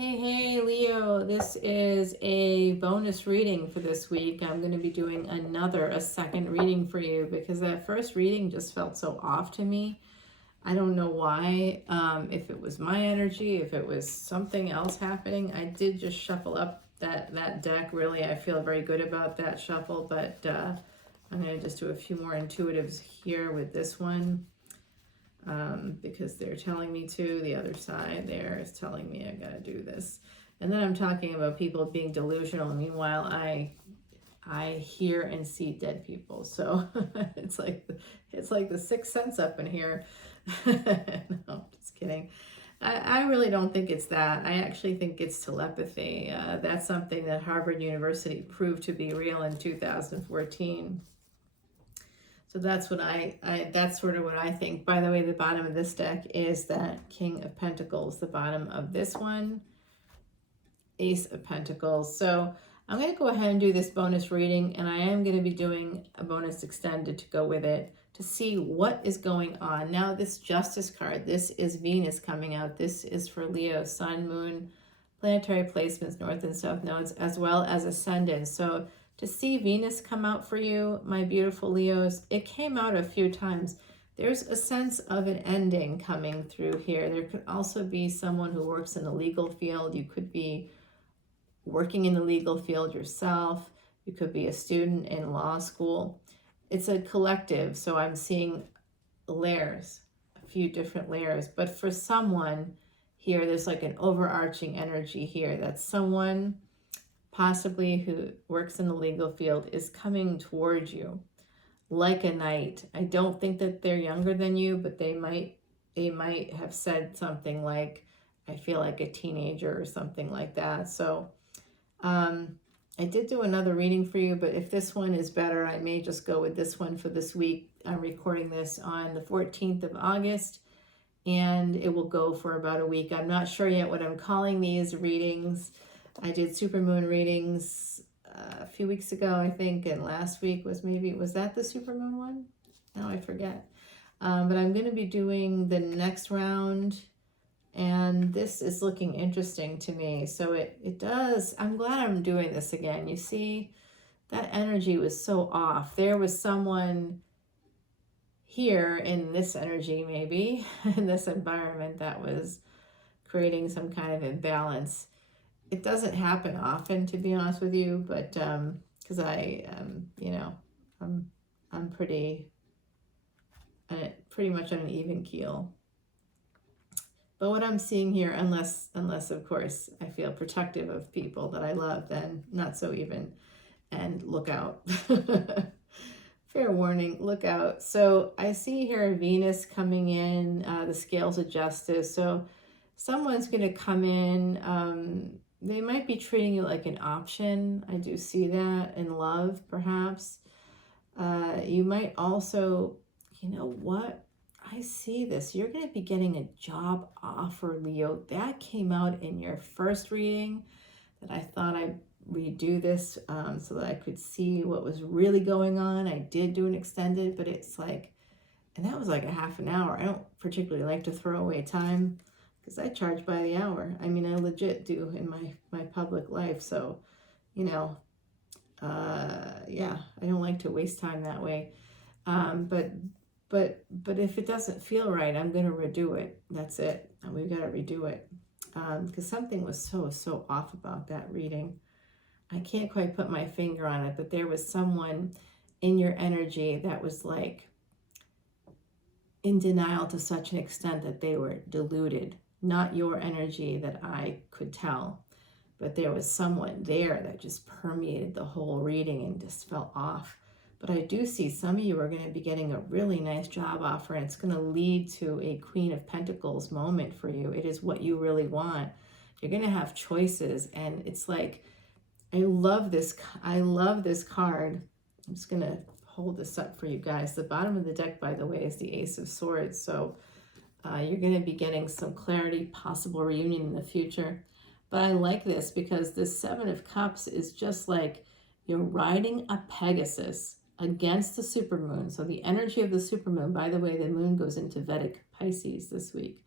Hey, Leo, this is a bonus reading for this week. I'm going to be doing a second reading for you because that first reading just felt so off to me. I don't know why, if it was my energy, if it was something else happening. I did just shuffle up that deck. Really, I feel very good about that shuffle, but I'm going to just do a few more intuitives here with this one. Because they're telling me to. The other side there is telling me I gotta do this. And then I'm talking about people being delusional. Meanwhile, I hear and see dead people. So it's like the sixth sense up in here. No, just kidding. I really don't think it's that. I actually think it's telepathy. That's something that Harvard University proved to be real in 2014. So that's what that's sort of what I think. By the way, the bottom of this deck is that King of Pentacles. The bottom of this one, Ace of Pentacles. So I'm going to go ahead and do this bonus reading, and I am going to be doing a bonus extended to go with it to see what is going on. Now, this Justice card, this is Venus coming out. This is for Leo, Sun, Moon, planetary placements, North and South nodes, as well as Ascendant. So to see Venus come out for you, my beautiful Leos, it came out a few times. There's a sense of an ending coming through here. There could also be someone who works in the legal field. You could be working in the legal field yourself. You could be a student in law school. It's a collective, so I'm seeing layers, a few different layers. But for someone here, there's like an overarching energy here that someone possibly who works in the legal field is coming towards you like a knight. I don't think that they're younger than you, but they might have said something like, I feel like a teenager or something like that. So I did do another reading for you, but if this one is better, I may just go with this one for this week. I'm recording this on the 14th of August, and it will go for about a week. I'm not sure yet what I'm calling these readings. I did supermoon readings a few weeks ago, I think, and last week was that the supermoon one? No, I forget. But I'm going to be doing the next round, and this is looking interesting to me. So it does, I'm glad I'm doing this again. You see, that energy was so off. There was someone here in this energy, maybe, in this environment that was creating some kind of imbalance. It doesn't happen often, to be honest with you, but because I'm pretty much on an even keel. But what I'm seeing here, unless of course I feel protective of people that I love, then not so even. And look out. Fair warning, look out. So I see here Venus coming in, the scales of justice. So someone's going to come in. They might be treating you like an option. I do see that in love, perhaps. You might also, you know what? I see this. You're going to be getting a job offer, Leo. That came out in your first reading that I thought I'd redo this so that I could see what was really going on. I did do an extended, but it's like, and that was like a half an hour. I don't particularly like to throw away time, because I charge by the hour. I mean, I legit do in my public life. So, yeah, I don't like to waste time that way. But if it doesn't feel right, I'm going to redo it. That's it. And we've got to redo it. Because something was so off about that reading. I can't quite put my finger on it, but there was someone in your energy that was like in denial to such an extent that they were deluded. Not your energy that I could tell, but there was someone there that just permeated the whole reading and just fell off. But I do see some of you are going to be getting a really nice job offer, and it's going to lead to a Queen of Pentacles moment for you. It is what you really want. You're going to have choices, and it's like, I love this card. I'm just going to hold this up for you guys. The bottom of the deck, by the way, is the Ace of Swords. So you're going to be getting some clarity, possible reunion in the future. But I like this because this Seven of Cups is just like you're riding a Pegasus against the supermoon. So the energy of the supermoon, by the way, the moon goes into Vedic Pisces this week.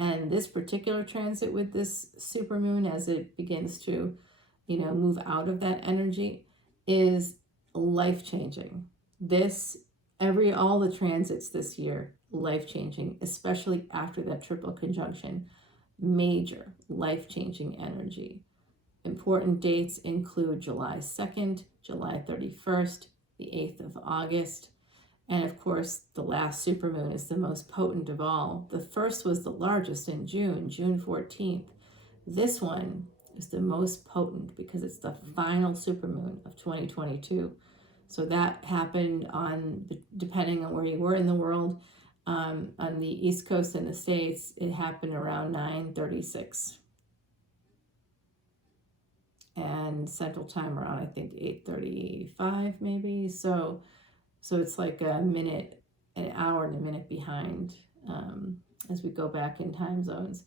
And this particular transit with this supermoon, as it begins to, move out of that energy, is life-changing. All the transits this year, life-changing, especially after that triple conjunction. Major life-changing energy. Important dates include July 2nd, July 31st, the 8th of August, and of course, the last supermoon is the most potent of all. The first was the largest in June 14th. This one is the most potent because it's the final supermoon of 2022. So that happened depending on where you were in the world, on the East Coast in the States, it happened around 9:36. And Central Time around, I think, 8:35 maybe. So it's like an hour and a minute behind as we go back in time zones.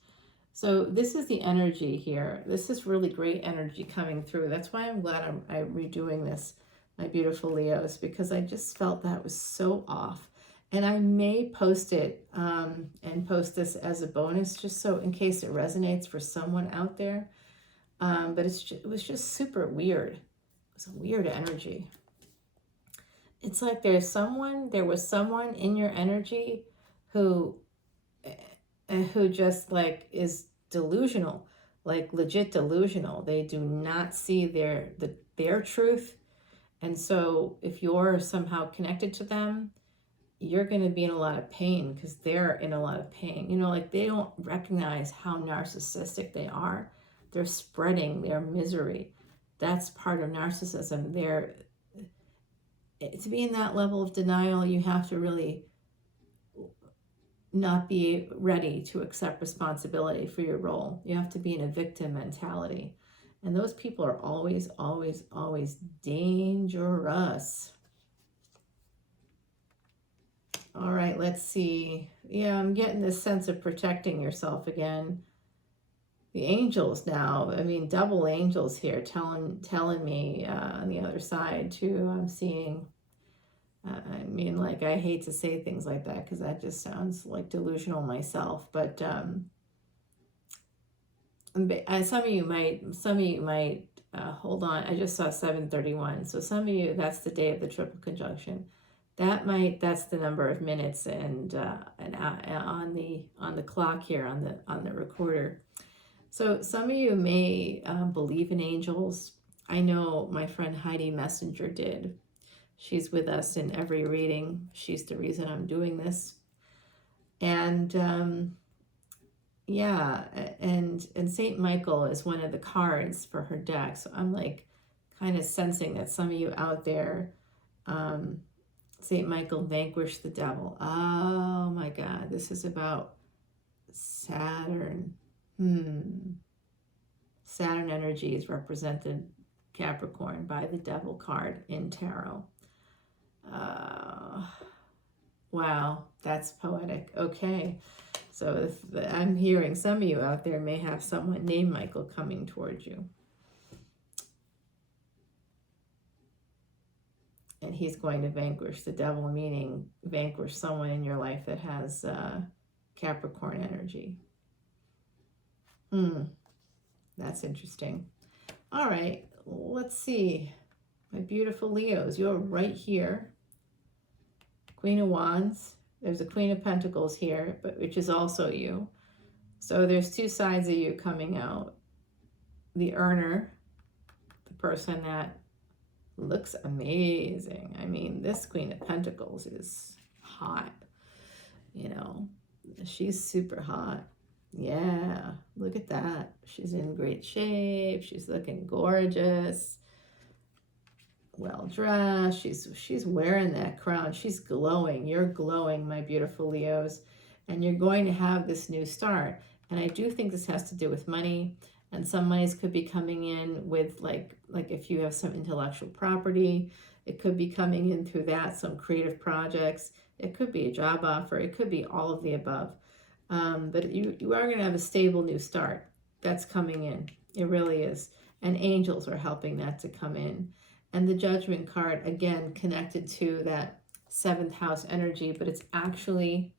So this is the energy here. This is really great energy coming through. That's why I'm glad I'm redoing this, my beautiful Leos, because I just felt that was so off. And I may post it and post this as a bonus, just so in case it resonates for someone out there. But it was just super weird. It was a weird energy. It's like there was someone in your energy who just like is delusional, like legit delusional. They do not see their truth. And so if you're somehow connected to them, you're going to be in a lot of pain because they're in a lot of pain. Like they don't recognize how narcissistic they are. They're spreading their misery. That's part of narcissism. To be in that level of denial, you have to really not be ready to accept responsibility for your role. You have to be in a victim mentality. And those people are always, always, always dangerous. All right, let's see. Yeah, I'm getting this sense of protecting yourself again. The angels now, double angels here telling me on the other side too. I'm seeing, I hate to say things like that because that just sounds like delusional myself. But some of you might hold on. I just saw 7:31. So some of you, that's the day of the triple conjunction. That's the number of minutes and on the clock here on the recorder. So some of you may believe in angels. I know my friend Heidi Messenger did. She's with us in every reading. She's the reason I'm doing this. And and Saint Michael is one of the cards for her deck. So I'm like kind of sensing that some of you out there, Saint Michael vanquished the devil. Oh my God, this is about Saturn. Saturn energy is represented Capricorn by the devil card in tarot. Wow, that's poetic. Okay, so I'm hearing some of you out there may have someone named Michael coming towards you. And he's going to vanquish the devil, meaning vanquish someone in your life that has Capricorn energy. That's interesting. All right, let's see. My beautiful Leos, you're right here. Queen of Wands. There's a Queen of Pentacles here, which is also you. So there's two sides of you coming out. The earner, the person that looks amazing. This Queen of Pentacles is hot. She's super hot. Yeah, look at that. She's in great shape. She's looking gorgeous. Well dressed. She's wearing that crown. She's glowing. You're glowing, my beautiful Leos. And you're going to have this new start. And I do think this has to do with money. And some monies could be coming in with like if you have some intellectual property, it could be coming in through that, some creative projects. It could be a job offer. It could be all of the above. But you are going to have a stable new start. That's coming in. It really is. And angels are helping that to come in. And the Judgment card, again, connected to that 7th house energy, but it's actually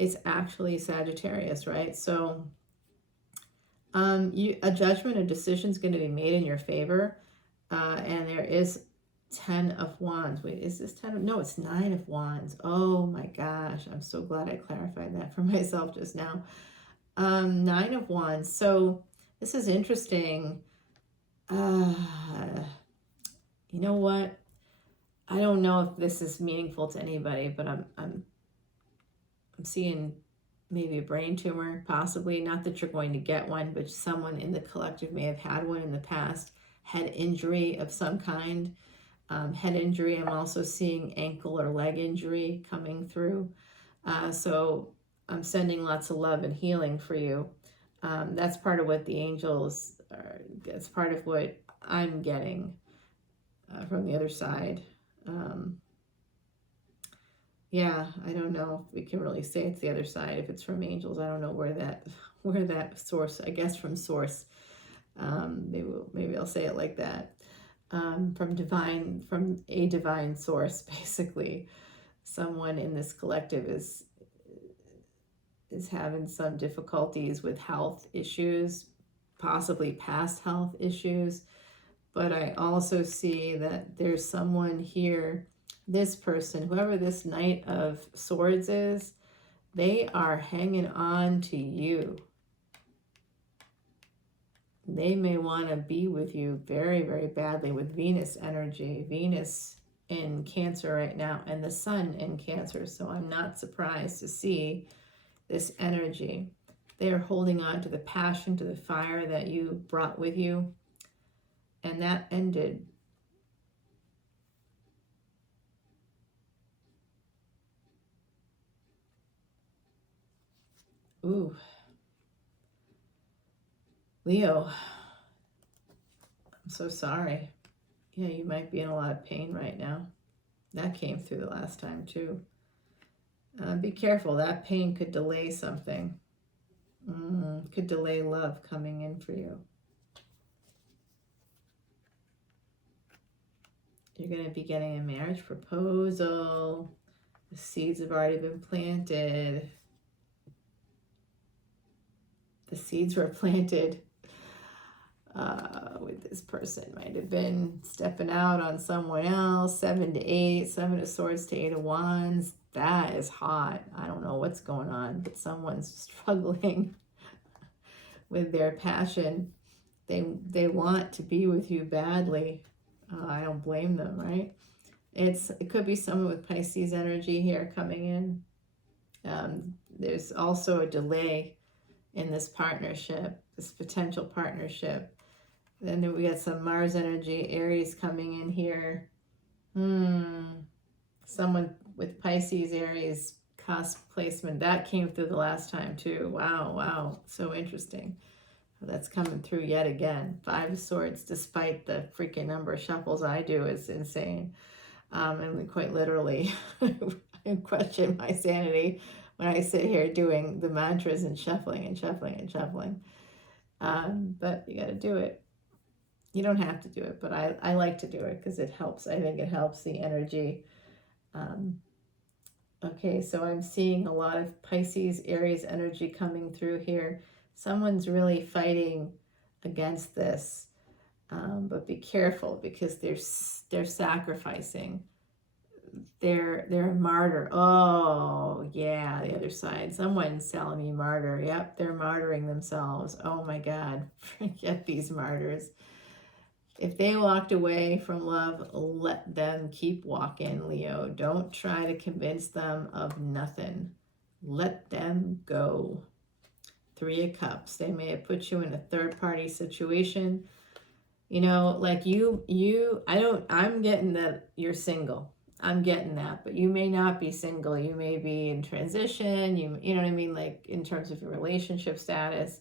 it's actually Sagittarius, right? So a judgment, a decision is going to be made in your favor. And there is 10 of Wands. Wait, is this 10 of, no, it's 9 of Wands. Oh my gosh, I'm so glad I clarified that for myself just now. 9 of Wands. So this is interesting. You know what? I don't know if this is meaningful to anybody, but I'm seeing maybe a brain tumor, possibly. Not that you're going to get one, but someone in the collective may have had one in the past. Head injury of some kind. Head injury. I'm also seeing ankle or leg injury coming through. So I'm sending lots of love and healing for you. That's part of what the angels are. That's part of what I'm getting from the other side. Yeah, I don't know if we can really say it's the other side. If it's from angels, I don't know where that source. I guess from source. Maybe I'll say it like that. From a divine source, basically. Someone in this collective is having some difficulties with health issues, possibly past health issues. But I also see that there's someone here, this person, whoever this Knight of Swords is, they are hanging on to you. They may want to be with you very, very badly with Venus energy. Venus in Cancer right now and the Sun in Cancer. So I'm not surprised to see this energy. They are holding on to the passion, to the fire that you brought with you. And that ended. Ooh. Leo, I'm so sorry. Yeah, you might be in a lot of pain right now. That came through the last time too. Be careful. That pain could delay something. Could delay love coming in for you. You're going to be getting a marriage proposal. The seeds have already been planted. The seeds were planted with this person. Might have been stepping out on someone else. 7 to 8, 7 of Swords to 8 of Wands. That is hot. I don't know what's going on, but someone's struggling with their passion. They want to be with you badly. I don't blame them, right? It could be someone with Pisces energy here coming in. There's also a delay in this partnership, this potential partnership. Then we got some Mars energy, Aries coming in here. Someone with Pisces, Aries, cusp placement. That came through the last time too. Wow. So interesting. That's coming through yet again. 5 of Swords, despite the freaking number of shuffles I do, is insane. And quite literally, I question my sanity when I sit here doing the mantras and shuffling and shuffling and shuffling. But you got to do it. You don't have to do it, but I like to do it because it helps. I think it helps the energy. Okay, so I'm seeing a lot of Pisces, Aries energy coming through here. Someone's really fighting against this, but be careful because they're sacrificing. They're a martyr. Oh yeah, the other side. Someone's telling me martyr. Yep, they're martyring themselves. Oh my God, forget these martyrs. If they walked away from love, let them keep walking, Leo. Don't try to convince them of nothing. Let them go. 3 of Cups. They may have put you in a third-party situation. You know, like I'm getting that you're single. I'm getting that, but you may not be single. You may be in transition. You know what I mean? Like in terms of your relationship status,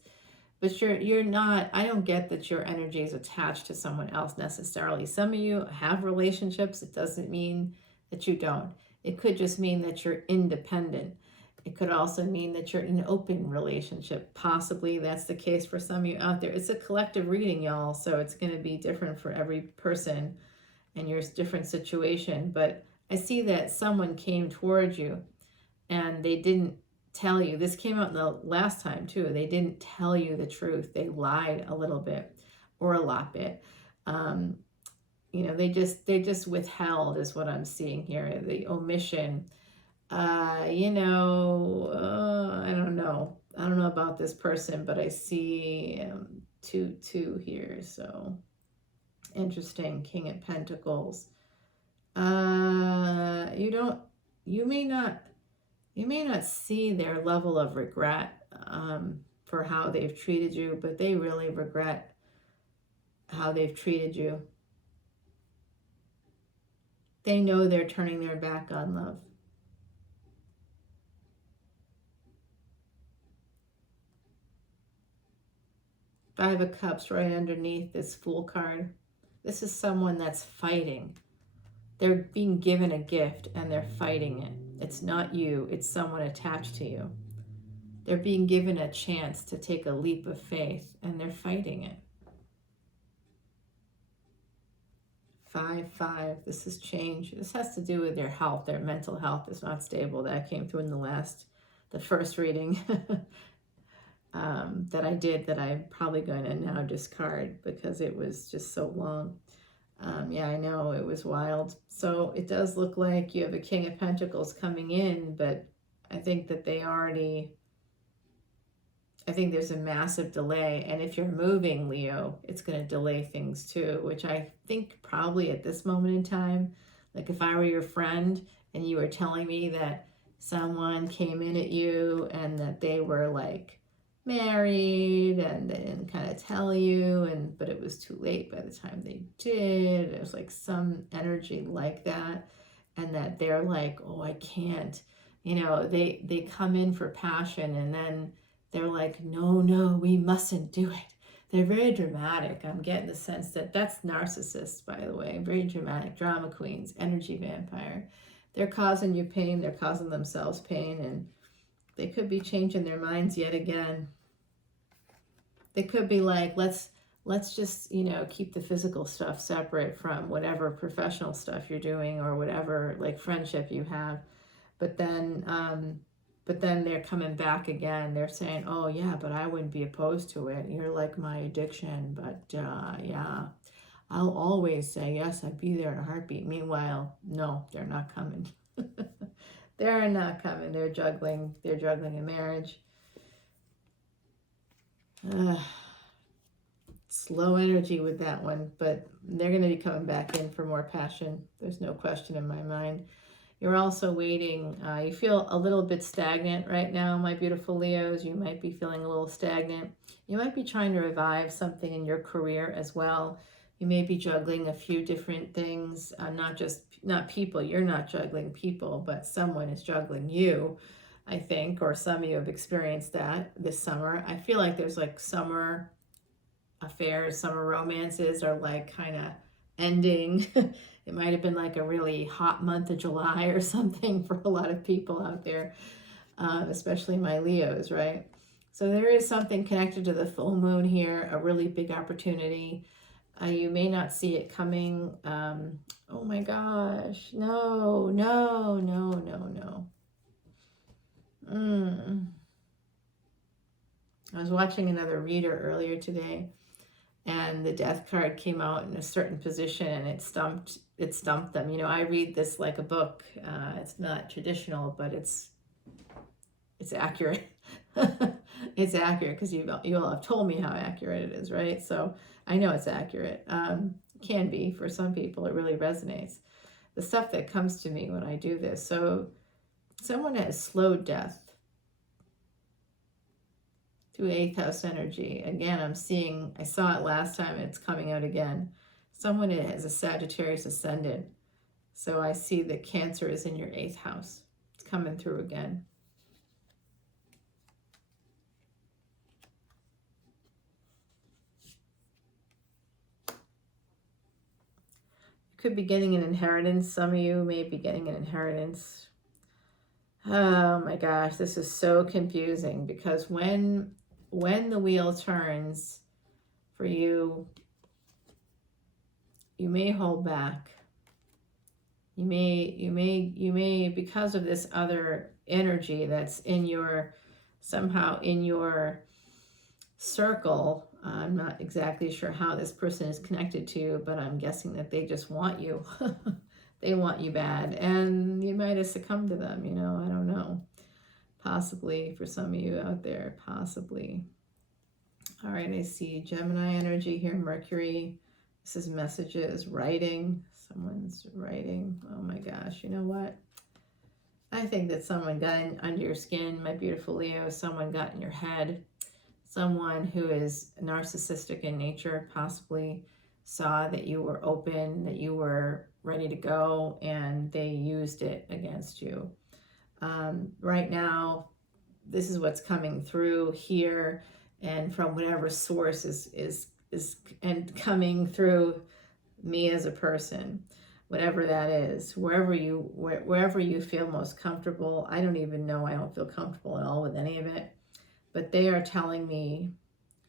but you're not, I don't get that your energy is attached to someone else necessarily. Some of you have relationships. It doesn't mean that you don't. It could just mean that you're independent. It could also mean that you're in an open relationship. Possibly that's the case for some of you out there. It's a collective reading, y'all, so it's going to be different for every person and your different situation. But I see that someone came towards you and they didn't tell you. This came out the last time too. They didn't tell you the truth. They lied a little bit or a lot bit. You know, they just withheld is what I'm seeing here. The omission. You know, I don't know. I don't know about this person, but I see 2 here. So interesting. King of Pentacles. You may not see their level of regret for how they've treated you, but they really regret how they've treated you. They know they're turning their back on love. Five of Cups right underneath this Fool card. This is someone that's fighting. They're being given a gift and they're fighting it. It's not you, it's someone attached to you. They're being given a chance to take a leap of faith and they're fighting it. 5-5, this is change. This has to do with their health. Their mental health is not stable. That came through in the first reading that I did, that I'm probably going to now discard because it was just so long. Yeah, I know, it was wild. So it does look like you have a King of Pentacles coming in, but I think that I think there's a massive delay. And if you're moving, Leo, it's going to delay things too, which I think probably at this moment in time, like if I were your friend and you were telling me that someone came in at you and that they were like married and they didn't kind of tell you, but it was too late by the time they did. It was like some energy like that, and that they're like, oh, I can't, you know, they come in for passion and then they're like, no, we mustn't do it. They're very dramatic. I'm getting the sense that that's narcissists, by the way. Very dramatic, drama queens, energy vampire. They're causing you pain. They're causing themselves pain, and they could be changing their minds yet again. They could be like, let's just, you know, keep the physical stuff separate from whatever professional stuff you're doing or whatever like friendship you have. But then they're coming back again. They're saying, oh yeah, but I wouldn't be opposed to it. You're like my addiction, but yeah, I'll always say yes, I'd be there in a heartbeat. Meanwhile, no, they're not coming. They're not coming. They're juggling a marriage. Slow energy with that one, but they're going to be coming back in for more passion. There's no question in my mind. You're also waiting. You feel a little bit stagnant right now, my beautiful Leos. You might be feeling a little stagnant. You might be trying to revive something in your career as well. You may be juggling a few different things, not people. You're not juggling people, but someone is juggling you, I think, or some of you have experienced that this summer. I feel like there's like summer affairs, summer romances are like kind of ending. It might have been like a really hot month of July or something for a lot of people out there, especially my Leos, right? So there is something connected to the full moon here, a really big opportunity. You may not see it coming. Oh my gosh, no. I was watching another reader earlier today, and the death card came out in a certain position and it stumped them. You know, I read this like a book. It's not traditional, but it's accurate. It's accurate because you all have told me how accurate it is, right? So I know it's accurate. Can be for some people. It really resonates. The stuff that comes to me when I do this. So someone has slowed death through 8th house energy. Again, I saw it last time and it's coming out again. Someone has a Sagittarius ascendant. So I see that Cancer is in your 8th house. It's coming through again. You could be getting an inheritance. Some of you may be getting an inheritance. Oh my gosh, this is so confusing because when the wheel turns for you, you may hold back. You may, because of this other energy that's in your, somehow in your circle. I'm not exactly sure how this person is connected to you, but I'm guessing that they just want you. They want you bad, and you might have succumbed to them, you know, I don't know. Possibly for some of you out there, possibly. All right, I see Gemini energy here, Mercury. This is messages, writing. Someone's writing. Oh my gosh, you know what? I think that someone got under your skin, my beautiful Leo. Someone got in your head. Someone who is narcissistic in nature possibly saw that you were open, that you were ready to go, and they used it against you. Right now, this is what's coming through here, and from whatever source is and coming through me as a person, whatever that is, wherever you feel most comfortable. I don't even know, I don't feel comfortable at all with any of it, but they are telling me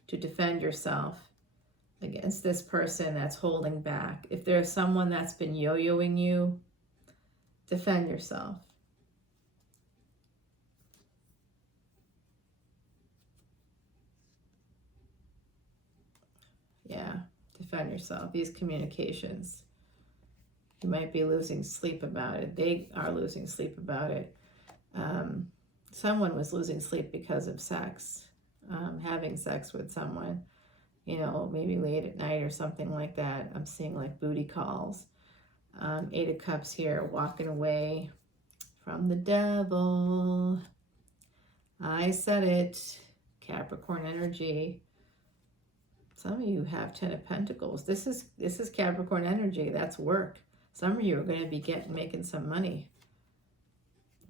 to defend yourself against this person that's holding back. If there's someone that's been yo-yoing you, defend yourself. Yeah, defend yourself. These communications, you might be losing sleep about it. They are losing sleep about it. Someone was losing sleep because of sex, having sex with someone, you know, maybe late at night or something like that. I'm seeing like booty calls. 8 of Cups here, walking away from the devil. I said it. Capricorn energy. Some of you have 10 of Pentacles. This is Capricorn energy. That's work. Some of you are going to be making some money.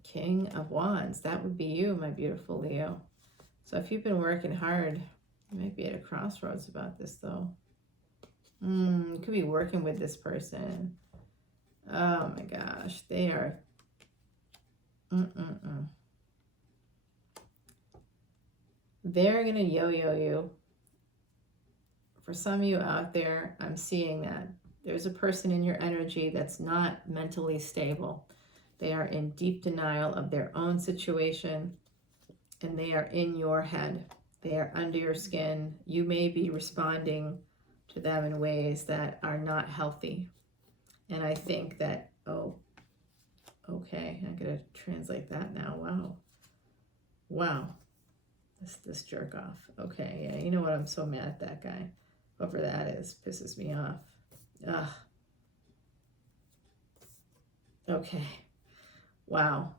King of Wands. That would be you, my beautiful Leo. So if you've been working hard, you might be at a crossroads about this, though. You could be working with this person. Oh, my gosh. They are... They're going to yo-yo you. For some of you out there, I'm seeing that. There's a person in your energy that's not mentally stable. They are in deep denial of their own situation, and they are in your head. They are under your skin. You may be responding to them in ways that are not healthy. And I think that, oh, okay, I'm going to translate that now. Wow. Wow. This jerk off. Okay, yeah, you know what? I'm so mad at that guy. Whoever that is, pisses me off. Ugh. Okay. Wow.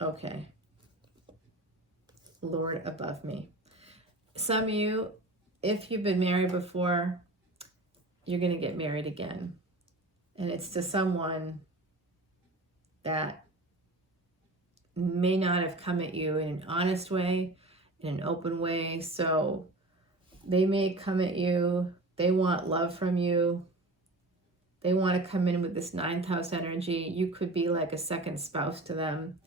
Okay. Lord above me. Some of you, if you've been married before, you're going to get married again. And it's to someone that may not have come at you in an honest way, in an open way. So they may come at you. They want love from you. They want to come in with this 9th house energy. You could be like a second spouse to them.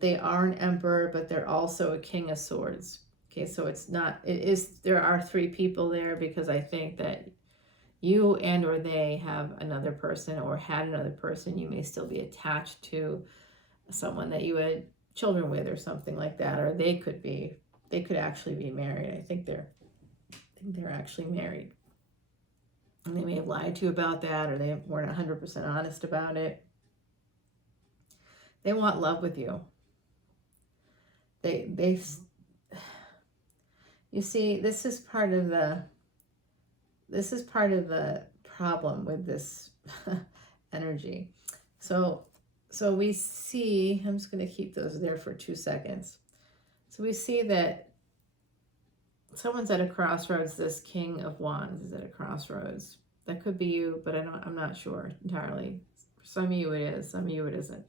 They are an emperor, but they're also a king of swords. Okay, so it's not, it is, there are 3 people there, because I think that you and or they have another person or had another person. You may still be attached to someone that you had children with or something like that, or they could actually be married. I think they're actually married. And they may have lied to you about that, or they weren't 100% honest about it. They want love with you. You see, this is part of the problem with this energy. So we see, I'm just going to keep those there for 2 seconds. So we see that someone's at a crossroads. This King of Wands is at a crossroads. That could be you, but I'm not sure entirely. For some of you it is, some of you it isn't.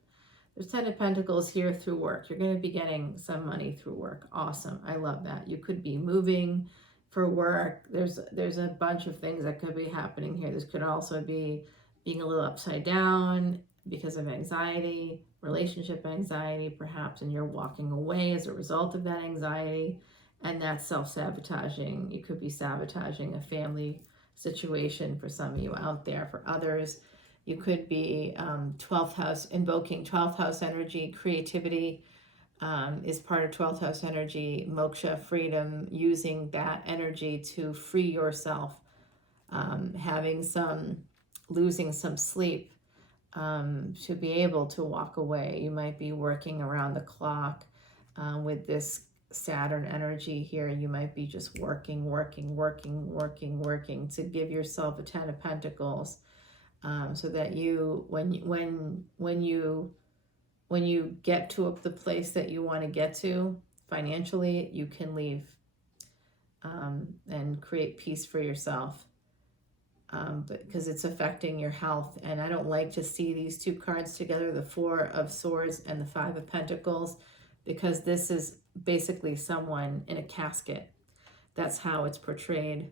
There's 10 of Pentacles here through work. You're going to be getting some money through work. Awesome. I love that. You could be moving for work. There's a bunch of things that could be happening here. This could also be being a little upside down because of anxiety, relationship anxiety, perhaps, and you're walking away as a result of that anxiety. And that's self-sabotaging. You could be sabotaging a family situation for some of you out there. For others, You could be 12th house, invoking 12th house energy. Creativity is part of 12th house energy. Moksha, freedom, using that energy to free yourself. Losing some sleep to be able to walk away. You might be working around the clock with this Saturn energy here. You might be just working to give yourself a 10 of Pentacles, so that you, when you get to the place that you want to get to financially, you can leave and create peace for yourself. Because it's affecting your health. And I don't like to see these two cards together, the Four of Swords and the Five of Pentacles, because this is basically someone in a casket. That's how it's portrayed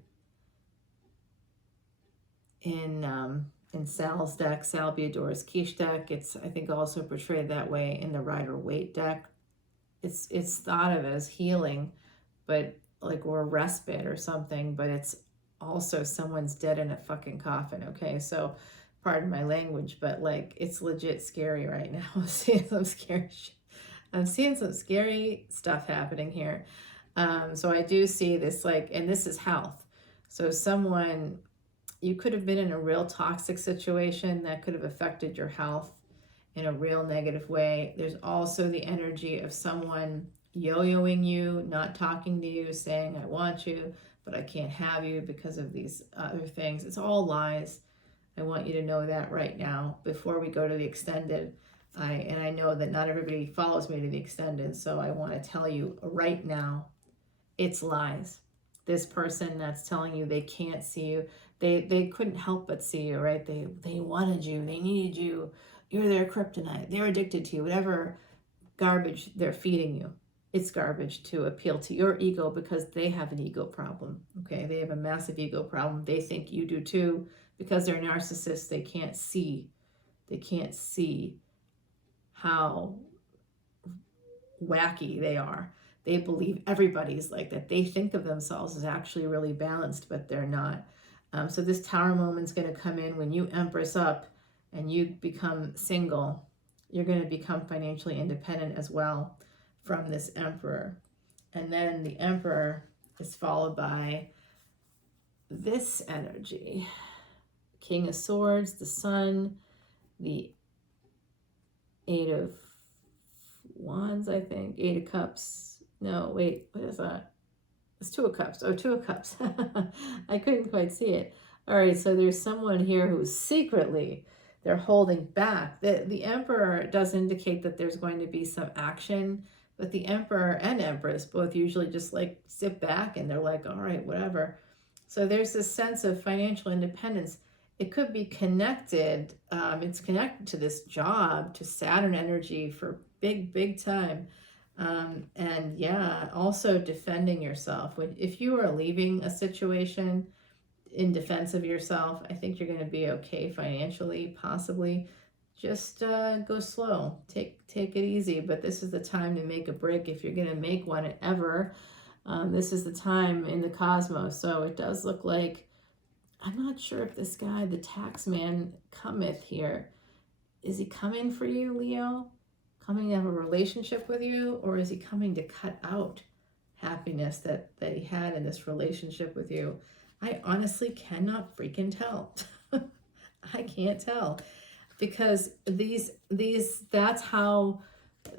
in Sal's deck, Sal Biador's Quiche deck. It's, I think, also portrayed that way in the Rider-Waite deck. It's thought of as healing, but like, or respite or something, but it's also someone's dead in a fucking coffin. Okay, so pardon my language, but like, it's legit scary right now. I'm seeing some scary shit. I'm seeing some scary stuff happening here. So I do see this, like, and this is health. So someone, you could have been in a real toxic situation that could have affected your health in a real negative way. There's also the energy of someone yo-yoing you, not talking to you, saying, I want you, but I can't have you because of these other things. It's all lies. I want you to know that right now before we go to the extended. I know that not everybody follows me to the extended, so I want to tell you right now, it's lies. This person that's telling you they can't see you, they couldn't help but see you, right? They wanted you, they needed you, you're their kryptonite, they're addicted to you, whatever garbage they're feeding you. It's garbage to appeal to your ego, because they have an ego problem. Okay, they have a massive ego problem. They think you do too, because they're narcissists. They can't see how wacky they are. They believe everybody's like that. They think of themselves as actually really balanced, but they're not. So this Tower moment's going to come in when you Empress up and you become single. You're going to become financially independent as well from this Emperor. And then the Emperor is followed by this energy. King of Swords, the Sun, the Eight of Wands, I think. Eight of Cups. No, wait, what is that? It's Two of Cups. Oh, Two of Cups. I couldn't quite see it. All right, so there's someone here who's secretly, they're holding back. The Emperor does indicate that there's going to be some action, but the Emperor and Empress both usually just like sit back and they're like, all right, whatever. So there's this sense of financial independence. It could be connected. It's connected to this job, to Saturn energy for big time. And yeah, also defending yourself. If you are leaving a situation in defense of yourself, I think you're going to be okay financially, possibly. Just go slow, take it easy, but this is the time to make a break if you're going to make one ever. This is the time in the cosmos. So it does look like, I'm not sure if this guy, the tax man, cometh here. Is he coming for you, Leo? Coming to have a relationship with you? Or is he coming to cut out happiness that he had in this relationship with you? I honestly cannot freaking tell. I can't tell. Because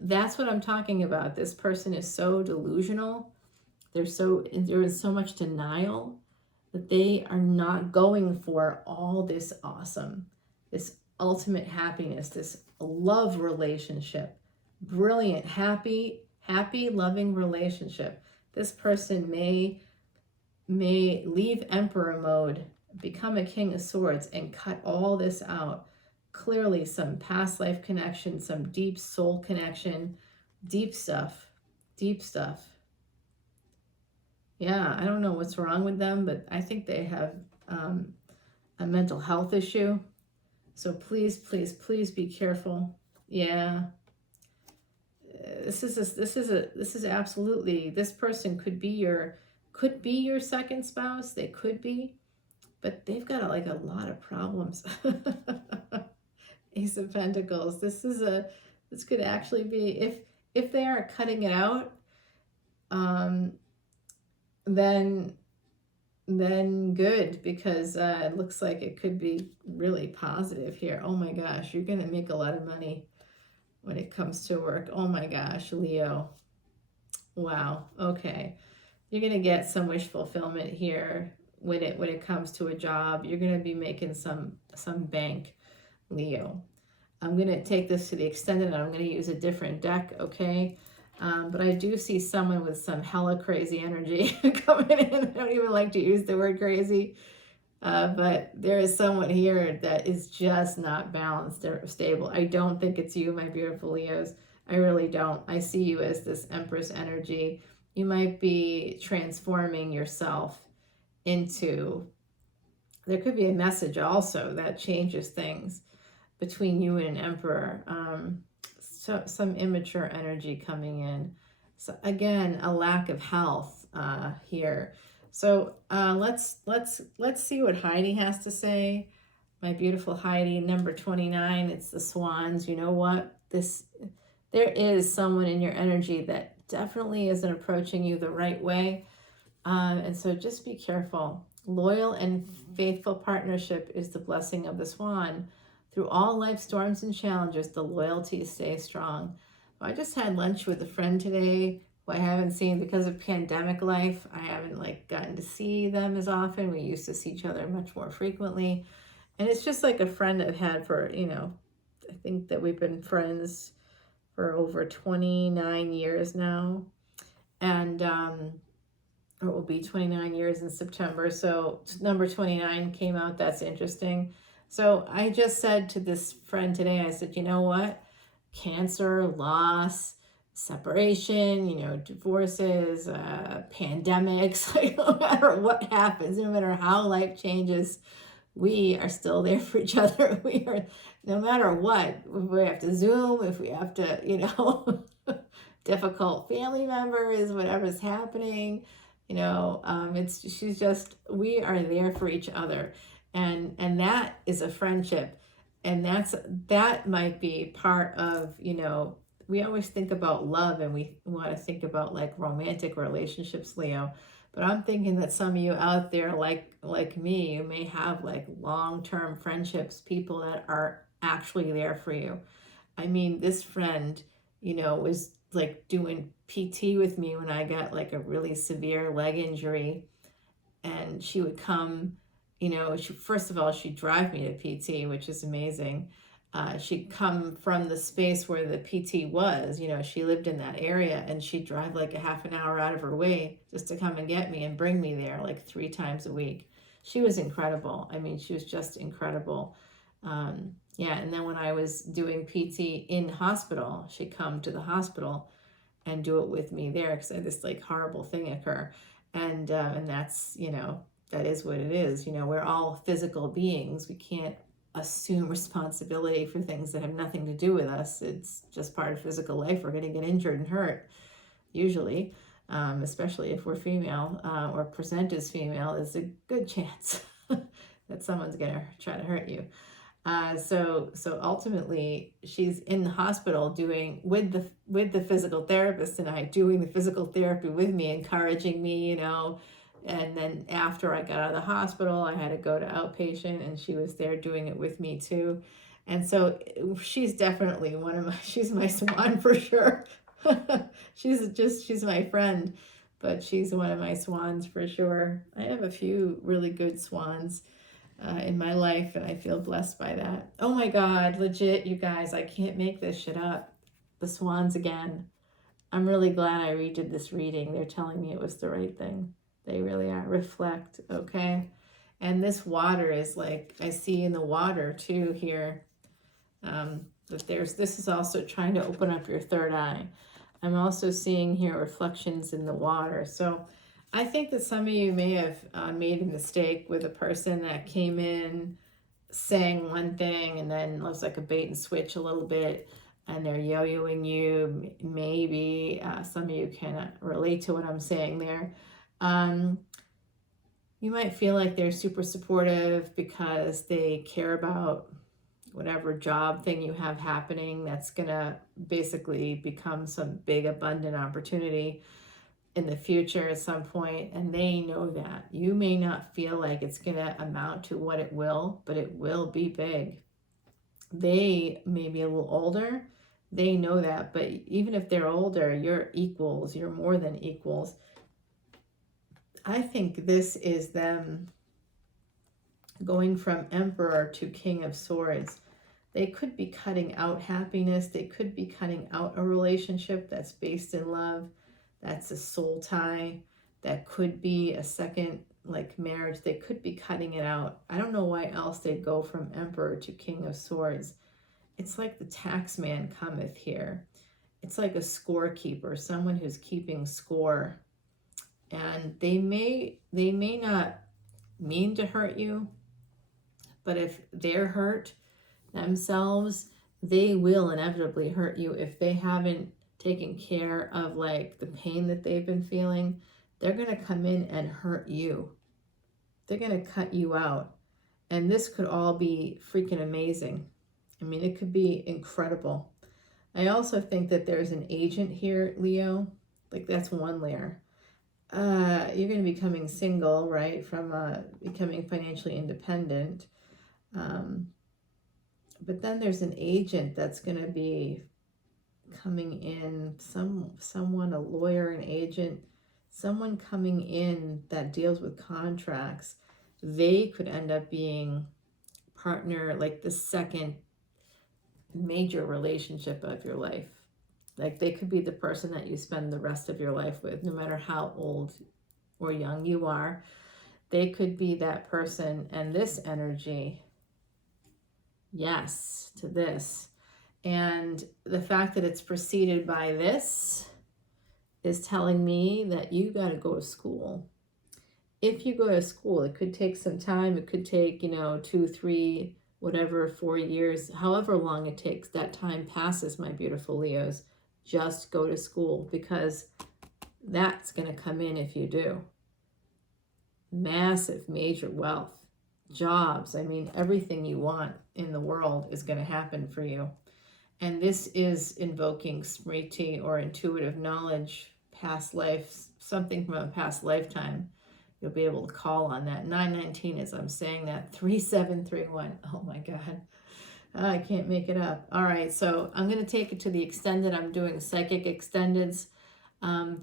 that's what I'm talking about. This person is so delusional. They're in so much denial that they are not going for all this awesome, this ultimate happiness, this love relationship, brilliant, happy, loving relationship. This person may leave Emperor mode, become a King of Swords, and cut all this out. Clearly some past life connection, some deep soul connection, deep stuff. Yeah, I don't know what's wrong with them, but I think they have a mental health issue. So please be careful. Yeah. This is absolutely, this person could be your second spouse. They could be. but they've got like a lot of problems. Ace of Pentacles. This could actually be, if they are cutting it out, um, then good, because it looks like it could be really positive here. Oh my gosh, you're gonna make a lot of money when it comes to work. Oh my gosh, Leo. Wow. Okay. You're gonna get some wish fulfillment here when it comes to a job. You're gonna be making some bank, Leo. I'm gonna take this to the extended, and I'm gonna use a different deck, okay? But I do see someone with some hella crazy energy coming in. I don't even like to use the word crazy, but there is someone here that is just not balanced or stable. I don't think it's you, my beautiful Leos. I really don't. I see you as this Empress energy. You might be transforming yourself into, there could be a message also that changes things between you and an Emperor. So some immature energy coming in. So again, a lack of health here. So let's see what Heidi has to say. My beautiful Heidi, number 29. It's the Swans. You know what? There is someone in your energy that definitely isn't approaching you the right way, and so just be careful. Loyal and faithful partnership is the blessing of the Swan. Through all life storms and challenges, the loyalty stays strong. I just had lunch with a friend today who I haven't seen because of pandemic life. I haven't gotten to see them as often. We used to see each other much more frequently. And it's just like a friend I've had for, I think that we've been friends for over 29 years now. And it will be 29 years in September. So number 29 came out. That's interesting. So I just said to this friend today, I said, you know what? Cancer, loss, separation, divorces, pandemics, no matter what happens, no matter how life changes, we are still there for each other. We are, no matter what, if we have to Zoom, if we have to, difficult family members, whatever's happening, she's just, we are there for each other. And that is a friendship. And that might be part of, we always think about love and we want to think about romantic relationships, Leo. But I'm thinking that some of you out there, like me, you may have long-term friendships, people that are actually there for you. I mean, this friend, was doing PT with me when I got a really severe leg injury. And she would come, first of all, she'd drive me to PT, which is amazing. She'd come from the space where the PT was, she lived in that area, and she'd drive a half an hour out of her way just to come and get me and bring me there 3 times a week. She was incredible. I mean, she was just incredible. And then when I was doing PT in hospital, she'd come to the hospital and do it with me there because I had this horrible thing occur. And that's, that is what it is. We're all physical beings. We can't assume responsibility for things that have nothing to do with us. It's just part of physical life. We're going to get injured and hurt, usually, especially if we're female or present as female. There's a good chance that someone's going to try to hurt you. So ultimately, she's in the hospital doing with the physical therapist and I doing the physical therapy with me, encouraging me, And then after I got out of the hospital, I had to go to outpatient, and she was there doing it with me too. And so she's definitely she's my swan for sure. she's my friend, but she's one of my swans for sure. I have a few really good swans in my life, and I feel blessed by that. Oh my God, legit, you guys, I can't make this shit up. The swans again. I'm really glad I redid this reading. They're telling me it was the right thing. They really are. Reflect, okay? And this water is I see in the water too here, that this is also trying to open up your third eye. I'm also seeing here reflections in the water. So I think that some of you may have made a mistake with a person that came in saying one thing and then looks like a bait and switch a little bit, and they're yo-yoing you. Maybe some of you can relate to what I'm saying there. You might feel like they're super supportive because they care about whatever job thing you have happening that's going to basically become some big abundant opportunity in the future at some point, and they know that. You may not feel like it's going to amount to what it will, but it will be big. They may be a little older, they know that, but even if they're older, you're equals, you're more than equals. I think this is them going from Emperor to King of Swords. They could be cutting out happiness. They could be cutting out a relationship that's based in love. That's a soul tie. That could be a second like marriage. They could be cutting it out. I don't know why else they'd go from Emperor to King of Swords. It's like the tax man cometh here. It's like a scorekeeper, someone who's keeping score. And they may not mean to hurt you, but if they're hurt themselves, they will inevitably hurt you if they haven't taken care of like the pain that they've been feeling. They're going to come in and hurt you. They're going to cut you out. And this could all be freaking amazing. I mean, it could be incredible. I also think that there's an agent here, Leo. Like, that's one layer. You're going to be becoming single, right? From becoming financially independent. But then there's an agent that's going to be coming in, someone, a lawyer, an agent, someone coming in that deals with contracts. They could end up being partner, like the second major relationship of your life. Like, they could be the person that you spend the rest of your life with, no matter how old or young you are. They could be that person. And this energy, yes to this. And the fact that it's preceded by this is telling me that you got to go to school. If you go to school, it could take some time. It could take, 2, 3, whatever, 4 years, however long it takes. That time passes, my beautiful Leos. Just go to school, because that's going to come in if you do. Massive, major wealth, jobs. I mean, everything you want in the world is going to happen for you. And this is invoking smriti, or intuitive knowledge, past life, something from a past lifetime. You'll be able to call on that. 919, as I'm saying that. 3731. Oh my God. I can't make it up. All right, so I'm going to take it to the extended. I'm doing psychic extendeds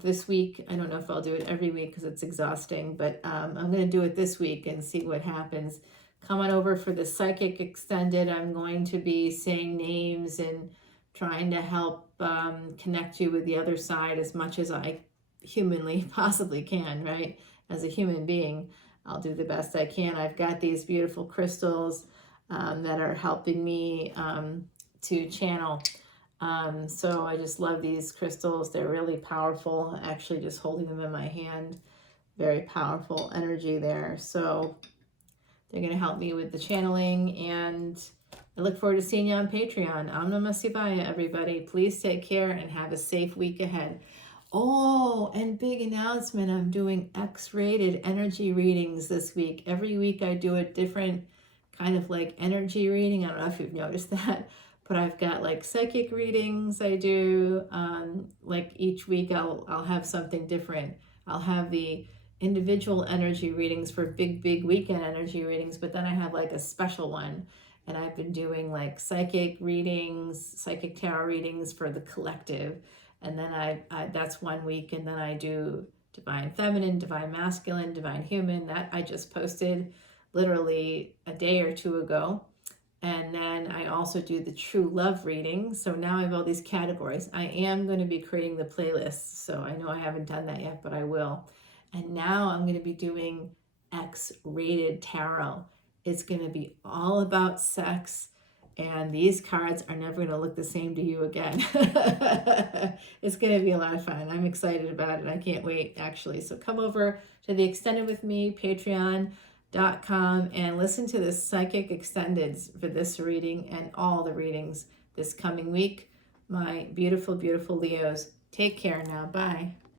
this week. I don't know if I'll do it every week because it's exhausting, but I'm going to do it this week and see what happens. Come on over for the psychic extended. I'm going to be saying names and trying to help connect you with the other side as much as I humanly possibly can, right? As a human being, I'll do the best I can. I've got these beautiful crystals that are helping me to channel. So I just love these crystals. They're really powerful. Actually, just holding them in my hand, very powerful energy there. So they're going to help me with the channeling, and I look forward to seeing you on Patreon. Om Namah Shivaya, everybody. Please take care and have a safe week ahead. Oh, and big announcement, I'm doing X-rated energy readings this week. Every week I do a different kind of like energy reading. I don't know if you've noticed that, but I've got like psychic readings I do. Like each week I'll have something different. I'll have the individual energy readings for big weekend energy readings, but then I have like a special one. And I've been doing like psychic readings, psychic tarot readings for the collective. And then I that's 1 week, and then I do divine feminine, divine masculine, divine human. That I just posted literally a day or two ago. And then I also do the true love reading. So now I have all these categories. I am going to be creating the playlist. So I know I haven't done that yet, but I will. And now I'm going to be doing X-rated tarot. It's going to be all about sex. And these cards are never going to look the same to you again. It's going to be a lot of fun. I'm excited about it. I can't wait, actually. So come over to the Extended with me, patreon.com, and listen to the psychic extendeds for this reading and all the readings this coming week. My beautiful, beautiful Leos. Take care now. Bye.